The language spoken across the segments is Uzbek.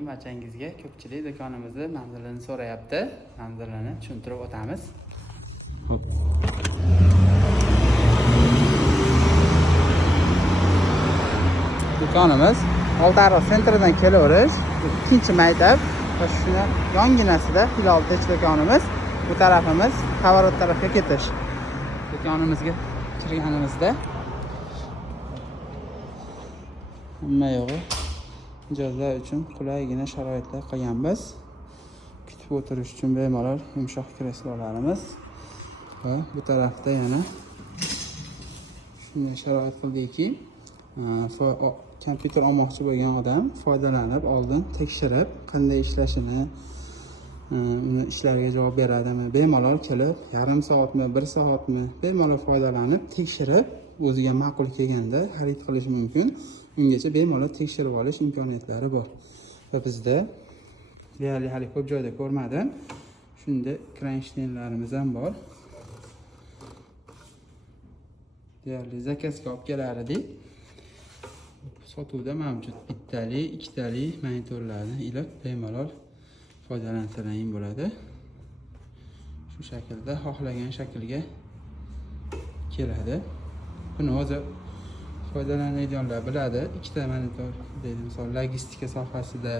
keyin barchangizga ko'pchilik do'konimizni manzilini so'rayapti. Manzilini tushuntirib o'tamiz. Xo'p. Do'konimiz Oltiariq sentridan kelaverish, ikkinchi maktab va shuni yonginasida filial do'konimiz. Bu tarafimiz Qavarot tarafga ketish. Do'konimizga kirganimizda hamma yo'g'i mijozlar uchun qulaygina sharoitlar qilganmiz. Kutib o'tirish uchun bemalol yumshoq kreslolarimiz va bu tarafda yana shunday sharoit qildikki, kompyuter olmoqchi bo'lgan odam foydalanib, oldin tekshirib, qanday ishlashini, uni ishlariga javob beradimi, bemalol kelib, yarim soatmi, 1 soatmi bemalol foydalanib, tekshirib, o'ziga ma'qul kelganda xarid qilish mumkin. Ungacha bemalol tekshirib olish imkoniyatlari bor. Va bizda deyarli hali ko'p joyda ko'rmadim. Shunda kranshteynlarimiz ham bor. Deyarli zakazga olib kelar edik. Sotuvda mavjud bittali, ikkitali monitorlarni ilib bemalol foydalansalang bo'ladi. Shu shaklda xohlagan shaklga keladi. Buni o'zi foydalanadiganlar biladi. Ikkita monitor deydi, misol logistika sohasida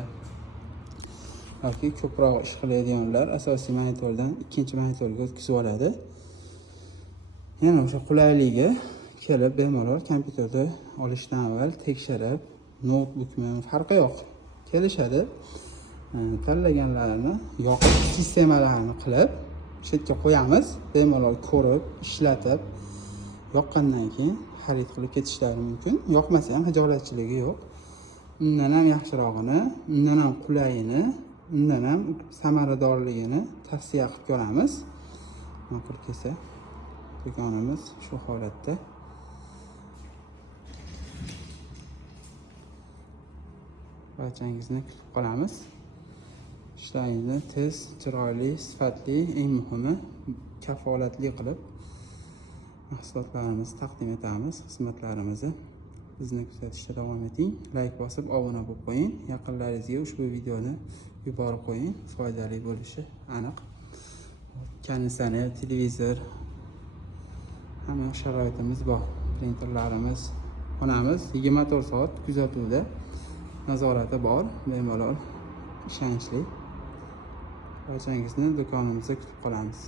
yoki ko'proq ish qiladiganlar asosiy monitordan ikkinchi monitorga o'tkazib oladi. Yana o'sha qulayligi kelib bemalol kompyuterda olishdan avval tekshirib, notebookmi farqi yo'q. Kelishadi. Tanlaganlarini yoqib sistemalarini qilib chetga qo'yamiz. Bemalol ko'rib, ishlatib, yoqqandan keyin xarid qilib ketishlari mumkin. Yoqmasa ham hijolatchiligi yo'q. Undan ham yaxshirog'ini, undan ham qulayini, undan ham samaradorligini tavsiya qilib ko'ramiz. Ma'qul kelsa, do'konimiz shu holatda. Barchangizni kutib qolamiz. Ishlaringizni tez, chiroyli, sifatli, eng muhimi kafolatli qilib mahsulotlarimizni taqdim etamiz. Xizmatlarimizni bizni kuzatishda davom eting. Like bosib, obuna bo'lib qo'ying. Yaqinlaringizga ushbu videoni yuborib qo'ying. Foydali bo'lishi aniq. Konditsioner, televizor, hamma sharoitimiz bor. Printerlarimiz, xonamiz 24 soat kuzatuvda, nazorati bor, bemalol ishonchli. Barchangizni do'konimizda kutib qolamiz.